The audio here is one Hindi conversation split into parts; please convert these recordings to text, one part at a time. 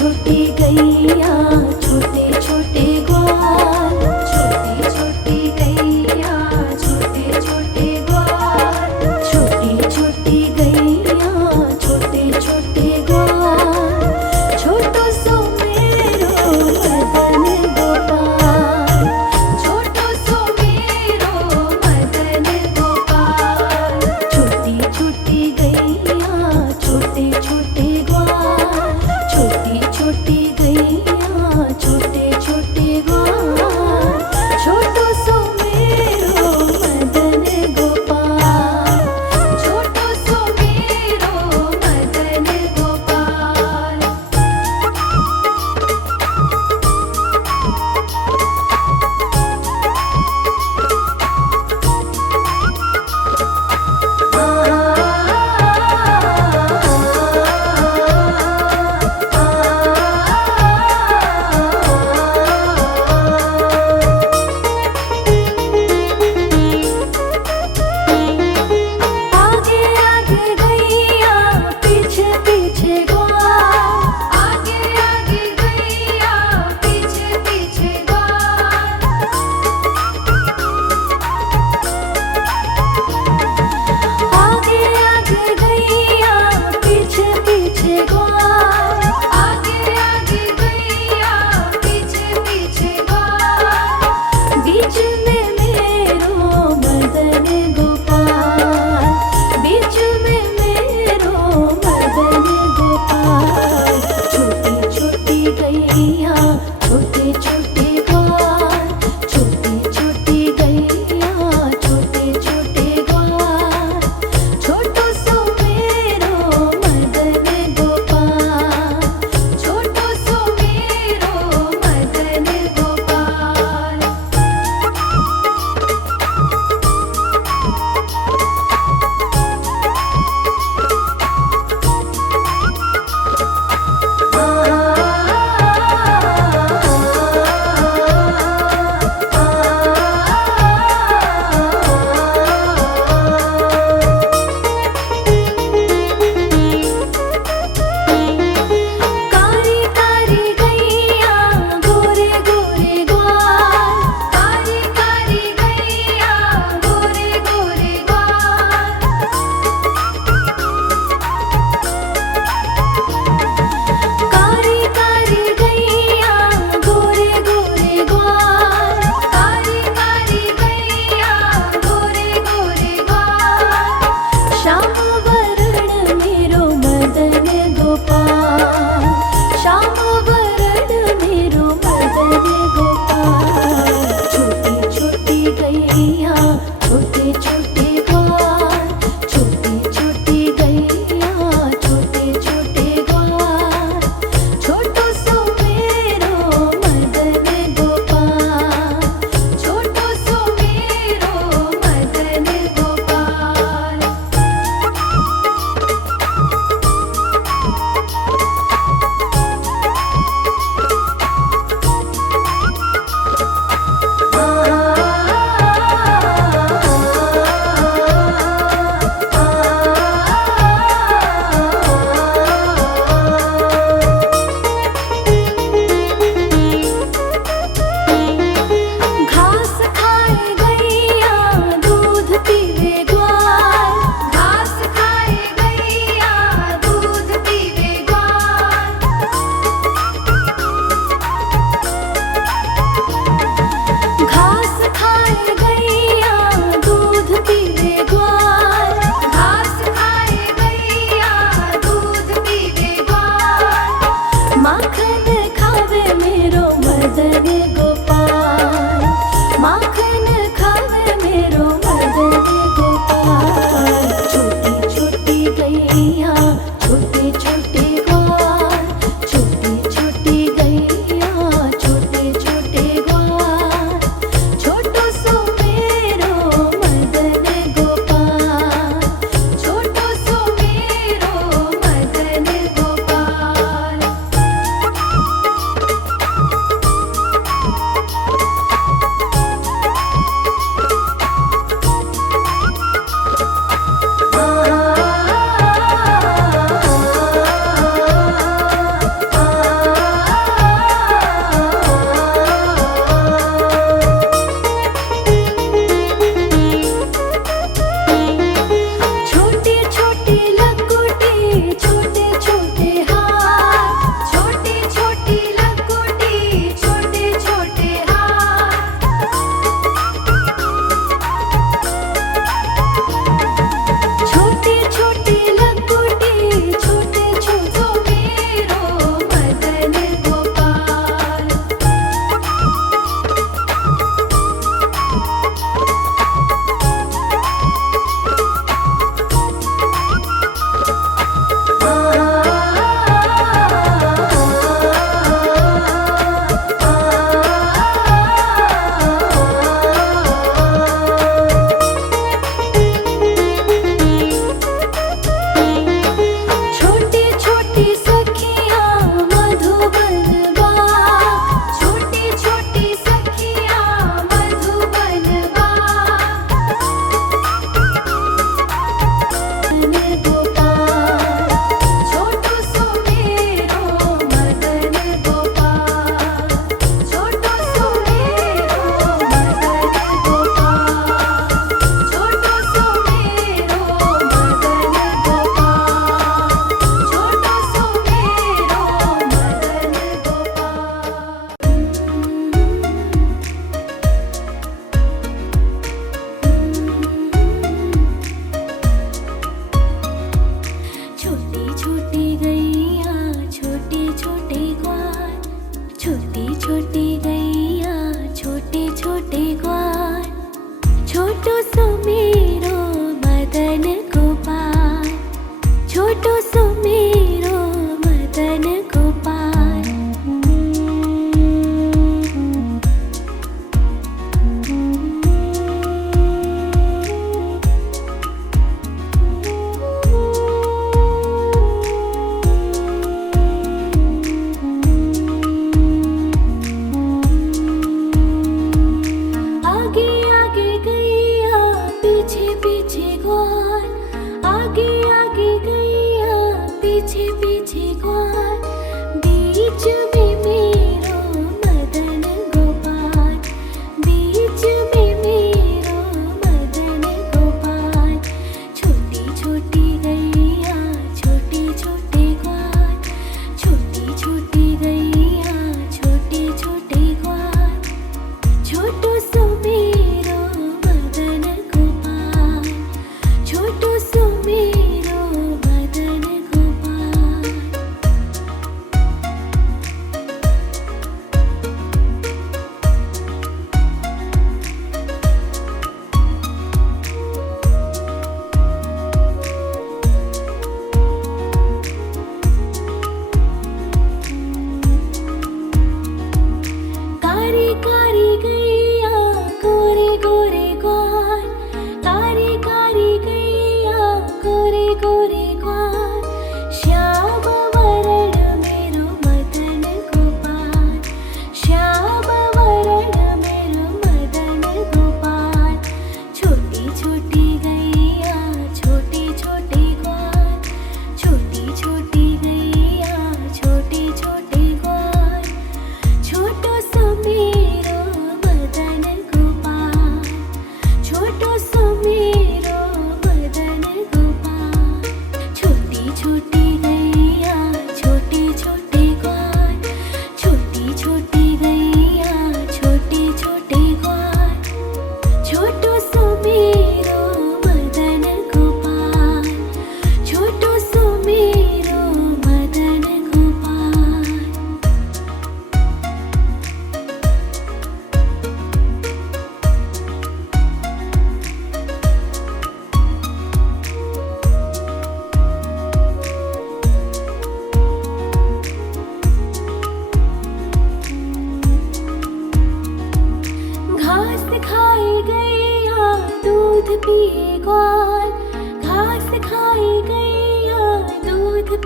छोटी गैया छोटे छोटे ग्वाल, छोटी छोटी गैया छोटे छोटे ग्वाल, छोटी छोटी गैया छोटे छोटे ग्वाल, छोटो सो मेरो मदन गोपाल, छोटो सो मेरो मदन गोपाल, छोटी छोटी गैया छोटे छोटे ग्वाल, छोटी छोटी गैया छोटे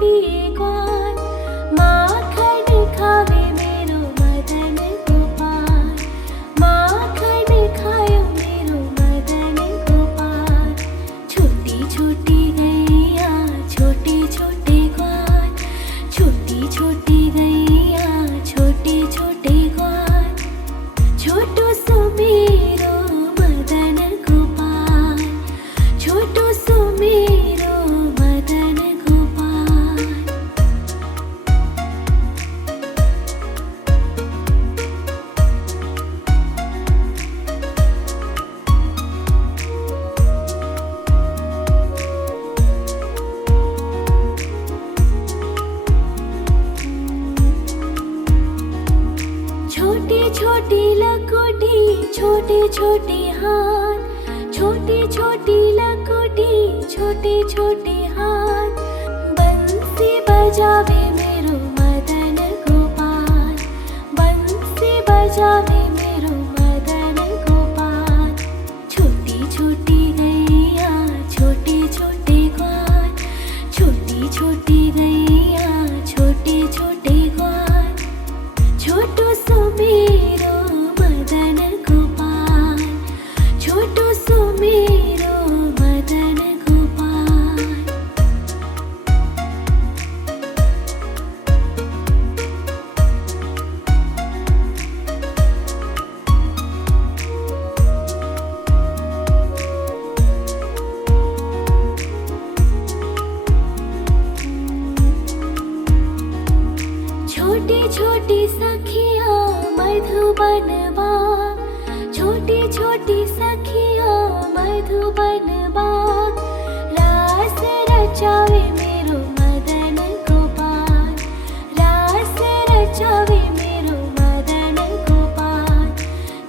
छोटी ग्वाल, माखन खावे मेरो मदन गोपाल, माखन खायो मेरो मदन गोपाल। छोटी छोटी गैया छोटे छोटे ग्वाल, छोटी छोटी गैया छोटे छोटे ग्वाल, छोटो सो मेरो मदन गोपाल, छोटो सो मेरो मदन गोपाल। छोटी छोटी लकोटी छोटे छोटे हाथ, छोटी छोटी लकोटी छोटे छोटे हाथ, बंसी बजावे मेरो मदन गोपाल, बंसी बजावे मेरो मदन गोपाल। छोटी छोटी गैया छोटे छोटे ग्वाल, छोटी छोटी गैया छोटे छोटे ग्वाल, छोटो सो मेरो मदन गोपाल, छोटो सो मेरो मदन गोपाल। छोटी छोटी सखिया मधुबन बाग, छोटी छोटी सखिया मधुबन बाग, रास रचावे मेरो मदन गोपाल, रास रचावे मेरो मदन गोपाल।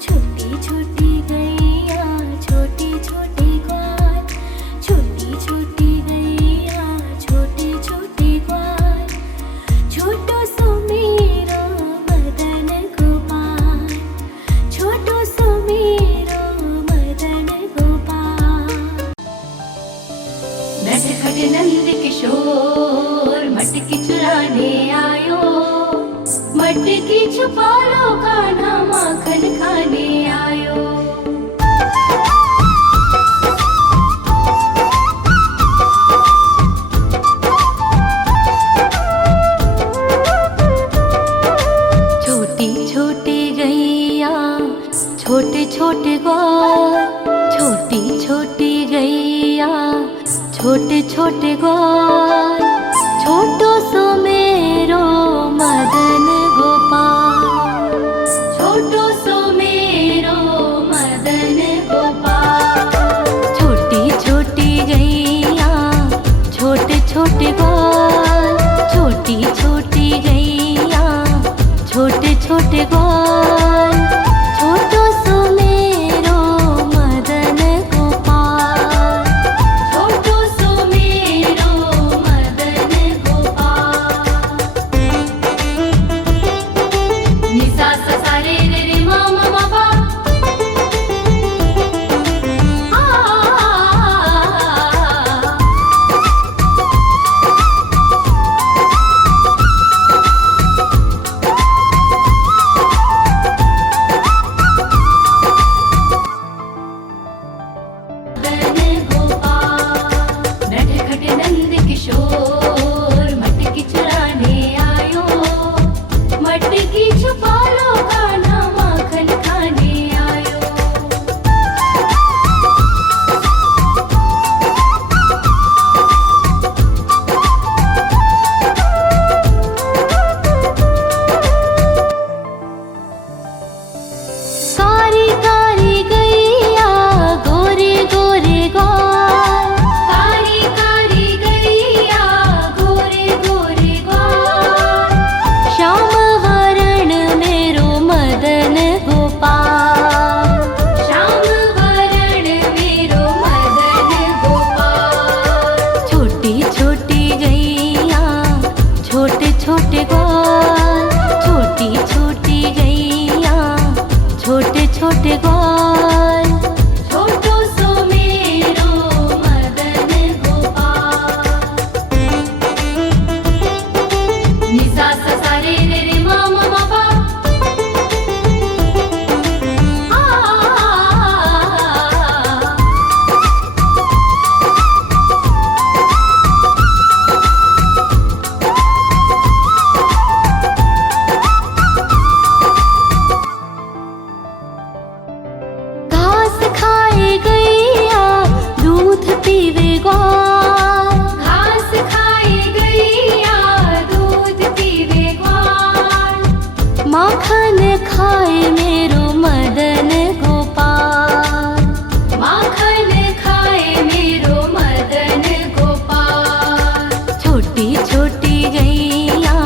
छोटी छोटी गैया छोटी छोटी ग्वाल, छोटी छोटी गैया छोटी छोटी ग्वाल, छोटो सो मेरो मदन गोपाल, छोटो सो मेरो मदन गोपाल। नटखट नंद किशोर मटकी चुराने आयो, मटकी छुपा लो कान्हा माखन खाने आयो। छोटी छोटी गैया छोटे छोटे ग्वाल, छोटी छोटी गैया छोटे छोटे ग्वाल, छोटो सो मेरो मदन गोपाल, छोटो सो मेरो मदन गोपाल। छोटी छोटी गैया छोटे छोटे ग्वाल, छोटी छोटी गैया छोटे छोटे ग्वाल, छोटो सो मेरो मदन गोपाल, छोटो सो मेरो मदन गोपाल। खाए मेरो मदन गोपाल, माखन खाए मेरो मदन गोपाल। छोटी छोटी गैया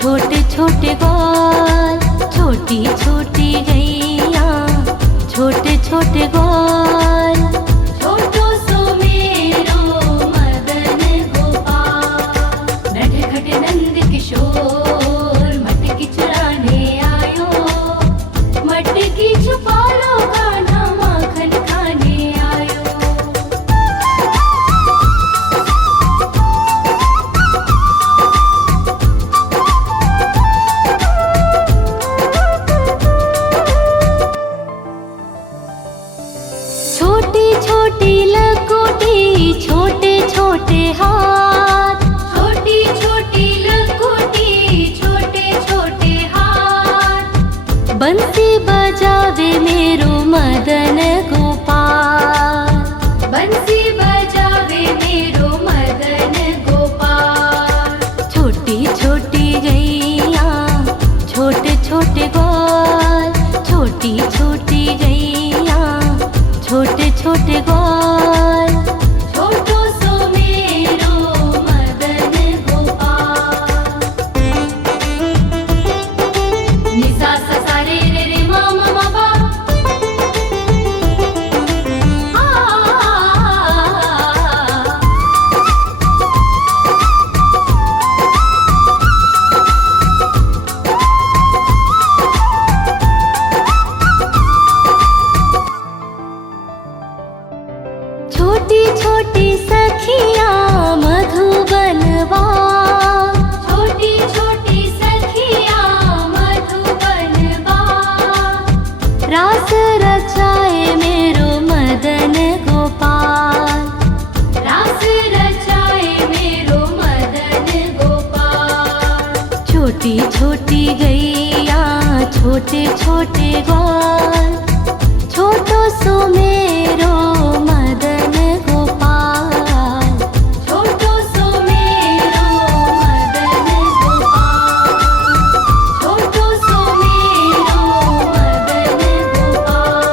छोटे छोटे ग्वाल, छोटी छोटी गैया छोटे छोटे ग्वाल। छोटो सो मेरो मदन गोपाल, नटखट नंद किशोर मटकी चुराने आयो, मटकी छुपा लो कान्हा माखन खाने आयो। छोटी छोटी लकोटी छोटे छोटे हाथ, छोटी छोटी लकोटी छोटे छोटे हाथ। बंसी बजावे मेरो मदन गोपाल, बंसी बजावे मेरो मदन गोपाल। छोटी छोटी गैया छोटे छोटे ग्वाल, छोटी छोटी गैया छोटे छोटे ग्वाल। छोटो सो मेरो मदन गोपाल। निसा सा सा रे रे रे मा मा मा पा। आ छोटी छोटी सखियाँ मधुबनवा, छोटी छोटी सखियाँ मधुबनवा। रास रचाए मेरो मदन गोपाल, रास रचाए मेरो मदन गोपाल। छोटी छोटी गैया छोटे छोटे ग्वाल, छोटो सो मेरो मदन गोपाल। छोटो सो मेरो मदन गोपाल, छोटो सो मेरो मदन गोपाल।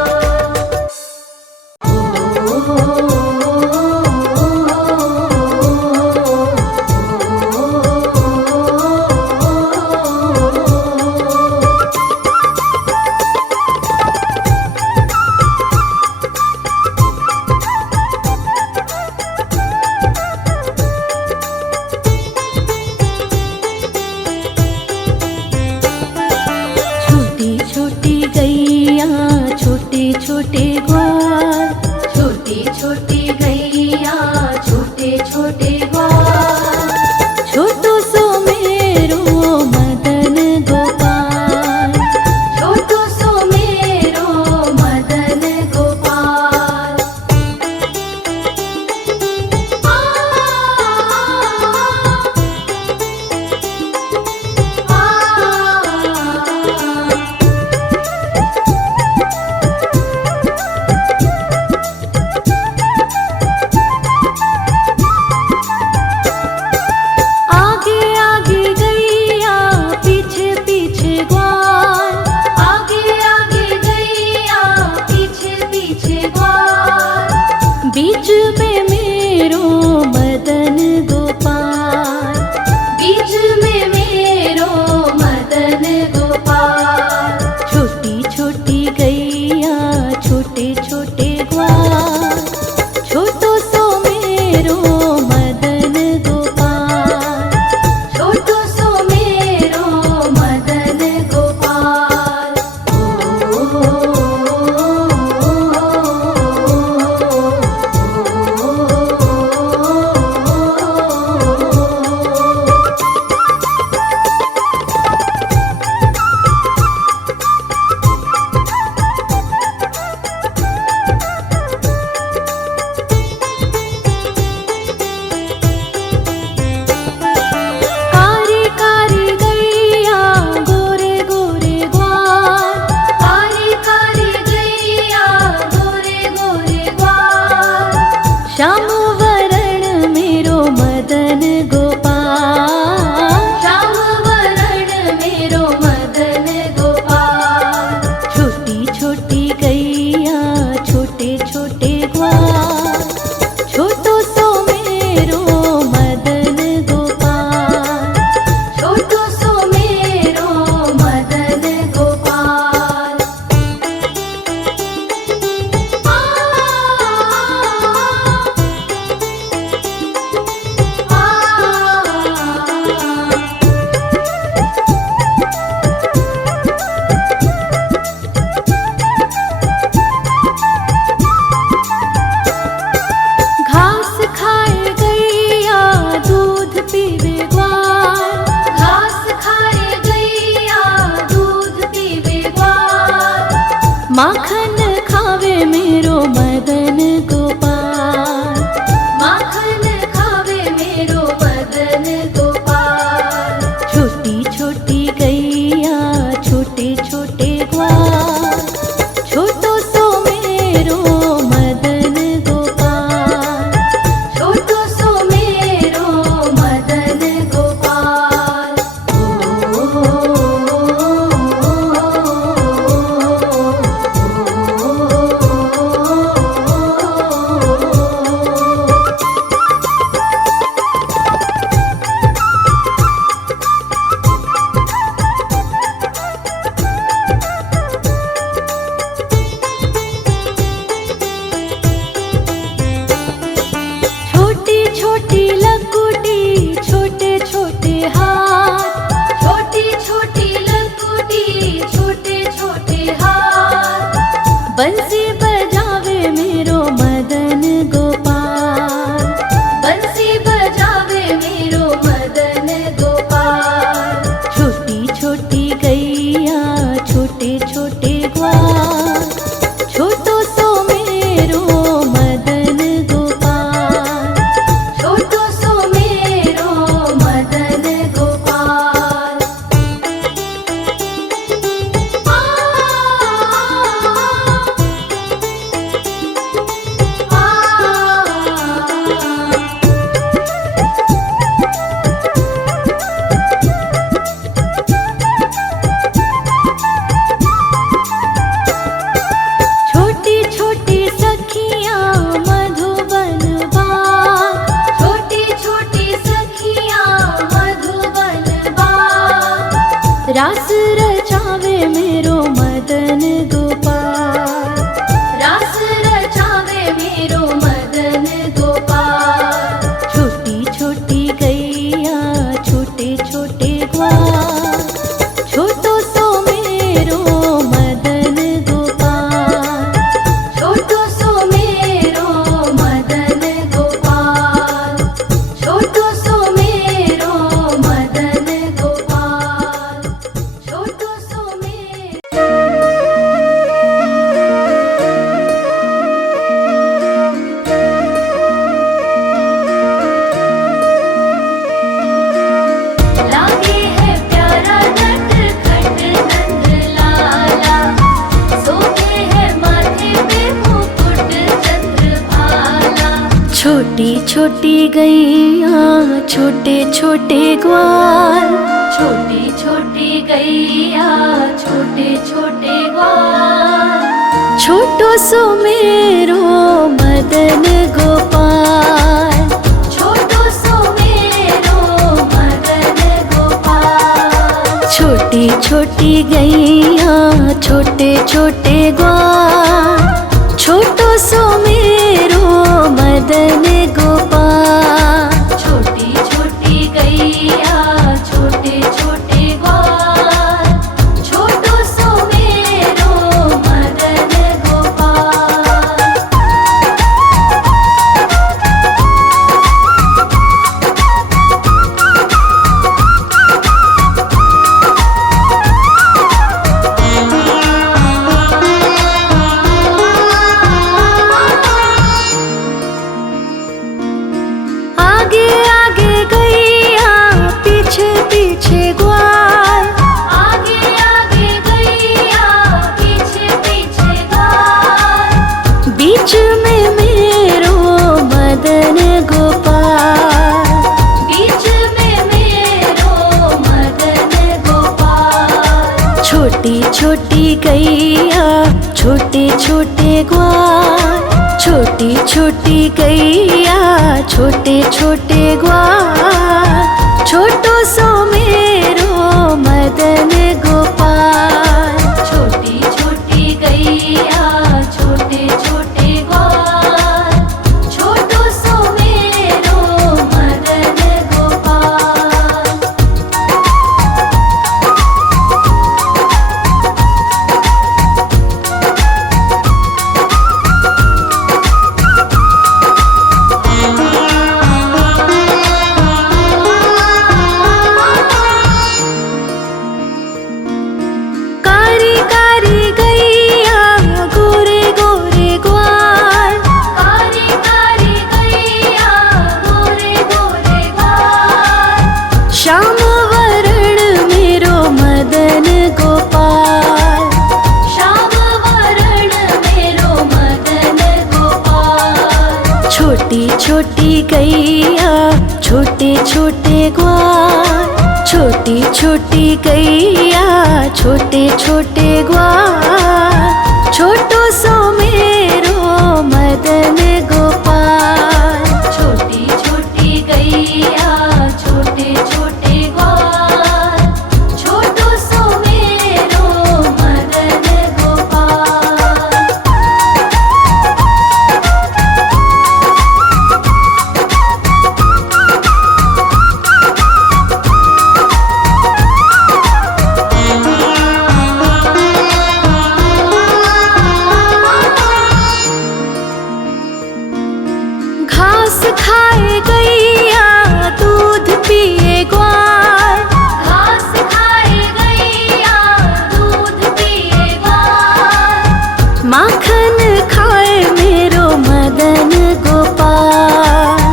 माखन खावे मेरो मदन गोपाल, माखन खावे मेरो मदन गोपाल। छोटी छोटी गैया छोटे छोटे ग्वाल, छोटो सो मेरो मदन गोपाल, छोटो सो मेरो मदन गोपाल। छोटी छोटी लकुटी छोटे छोटे हाथ, छोटी छोटी लकुटी छोटे छोटे हाथ। बंसी बजावे मेरो मदन गोपाल, बंसी बजावे मेरो मदन गोपाल। छोटी छोटी गैया छोटे छोटे ग्वाल, छोटो सो मेरो मदन गोपाल, छोटो सो मेरो मदन गोपाल। छोटी छोटी सखियाँ मधुबन बाग, छोटी छोटी सखियाँ मधुबन बाग। रास रचावे मेरो मदन गोपाल, रास रचावे मेरो मदन गोपाल। छोटी छोटी गैया छोटे छोटे ग्वाल, छोटो सो मेरो मदन गोपाल, छोटो सो मेरो मदन गोपाल। छोटो सो मेरो मदन गोपाल। छोटो सो मेरो लागे है प्यारा नटखट नंद लाला। सोते है माथे पे मुकुट चंद्रभाला। छोटी छोटी गैया छोटे छोटे ग्वाल, छोटी छोटी गैया छोटे छोटे ग्वाल। छोटो सो मेरो मदन गोपाल, छोटो सो मेरो मदन गोपाल। छोटी छोटी गैया छोटे छोटे ग्वाल, छोटो सो मेरो मदन गोपाल, छोटी छोटी गैया छोटे छोटे ग्वाल। छोटो सो मेरो मदन गोपाल। आगे आगे गैया पीछे पीछे ग्वाल, आगे आगे गैया पीछे पीछे ग्वाल। बीच में मेरो मदन गोपाल, बीच में मेरो मदन गोपाल। छोटी छोटी गैया छोटे छोटे ग्वाल, छोटी छोटी गैया छोटे छोटे ग्वाल, छोटो सो मेरो मदन गोपाल, छोटी छोटी गैया छोटे छोटे ग्वाल। छोटो सो मेरो मदन गोपाल। गैया छोटे छोटे ग्वार, छोटी छोटी गैया छोटे छोटे ग्वार, छोटो सो मेरो मदन गोपाल। छोटी छोटी गैया छोटे छोटे ग्वार, छोटो सो मेरो मदन गोपाल। घास खाए गैया दूध पिए ग्वार, घास खाए गैया दूध पिए ग्वार, माखन खाए मेरो मदन गोपाल।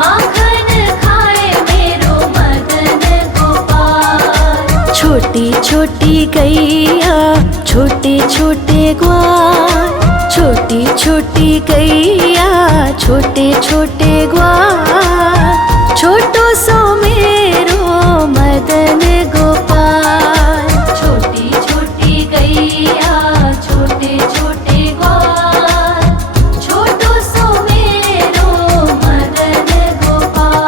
माखन खाए मेरो मदन गोपाल। छोटी छोटी गैया छोटे छोटे ग्वार, छोटी छोटी गैया छोटे छोटे ग्वार, छोटो सो मेरो मदन गोपाल। छोटी छोटी गैया छोटे छोटे ग्वार, छोटो सो मेरो मदन गोपाल।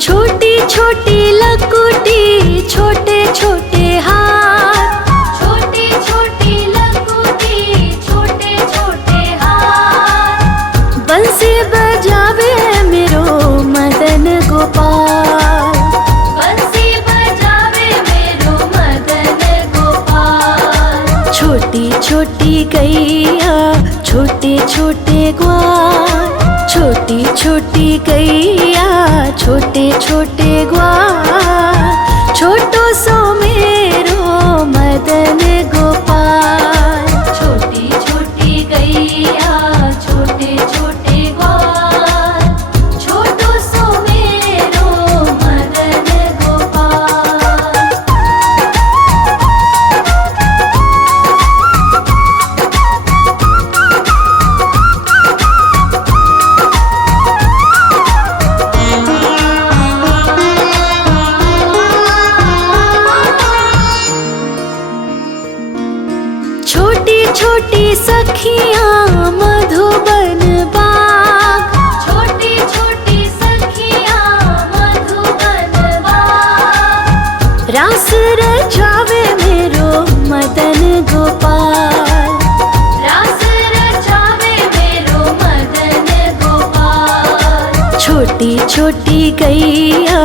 छोटी छोटी लकुटी छोटे छोटे हाथ, छोटी छोटी लकुटी छोटे छोटे हाथ, बंसी बजावे मेरो मदन गोपाल। बंसी बजावे मेरो मदन गोपाल। छोटी छोटी गैया छोटे छोटे ग्वार, छोटी छोटी गैया छोटे छोटे ग्वार, छोटो सो मेरो मदन गोपाल। छोटी छोटी गैया छोटे छोटे ग्वार, छोटो सो मेरो मदन गोपाल। छोटी छोटी सखियाँ मधुबन बाग, छोटी छोटी सखियाँ मधुबन बाग, रास रचावे मेरो मदन गोपाल। रास रचावे मेरो मदन गोपाल। छोटी छोटी गैया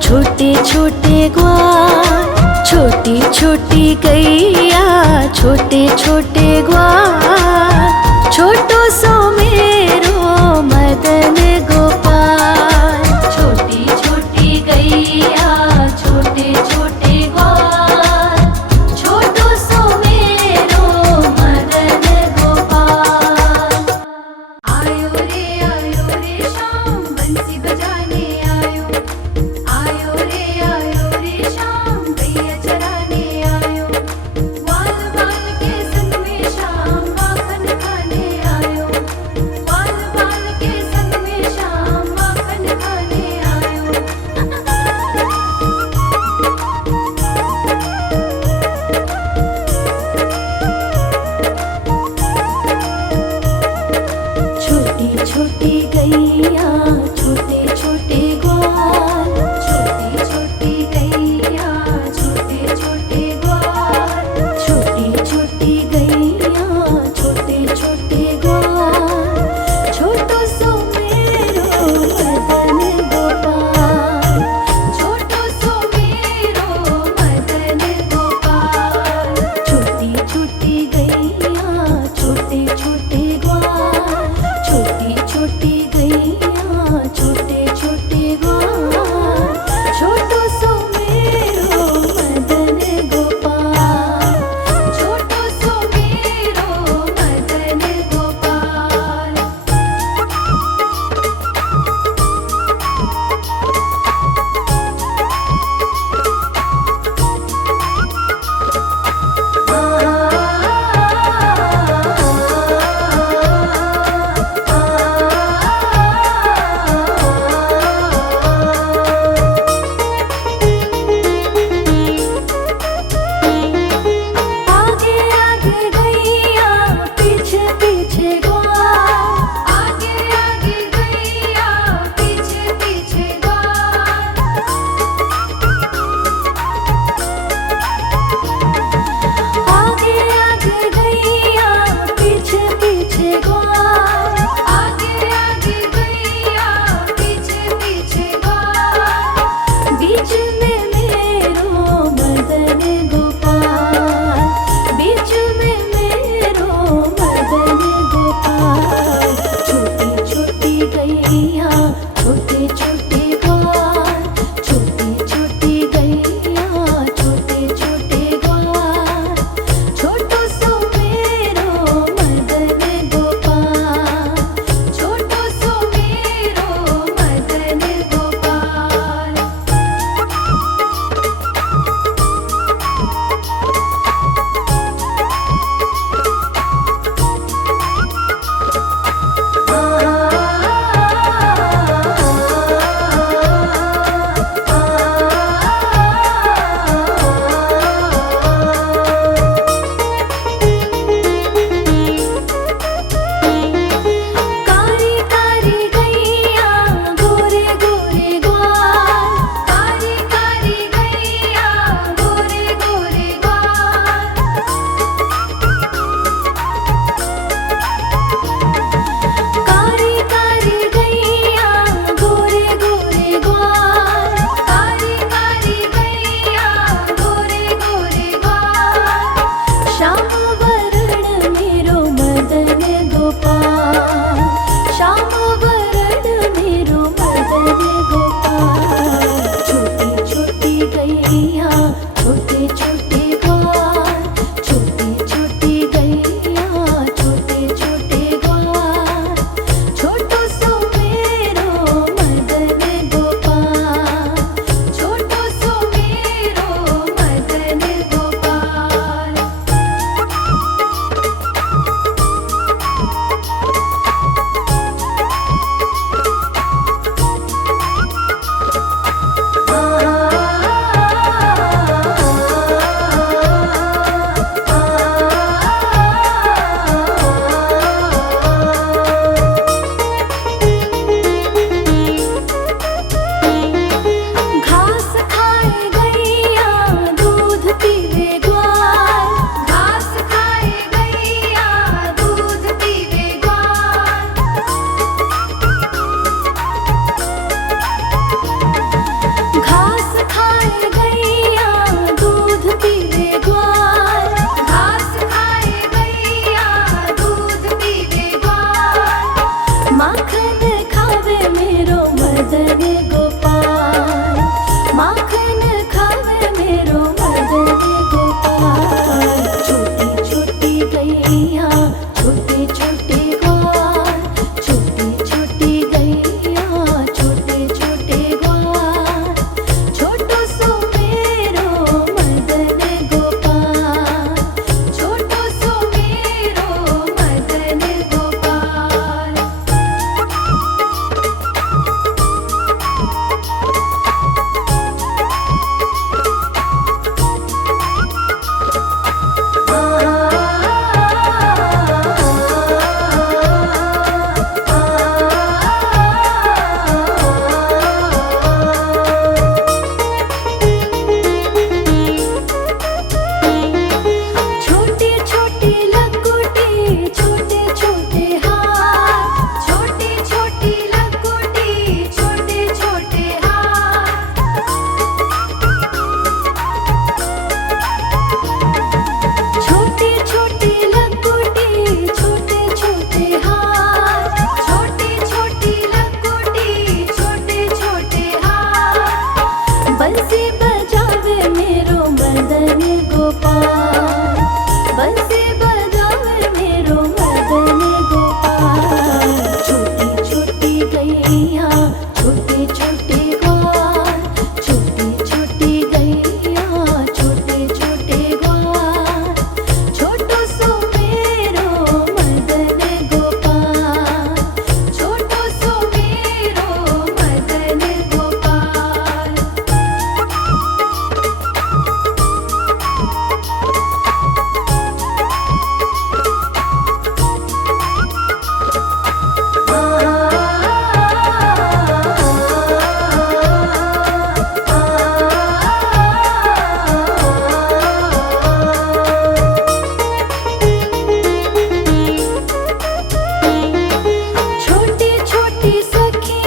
छोटे छोटे ग्वार, छोटी छोटी गैया छोटे छोटे ग्वार, छोटो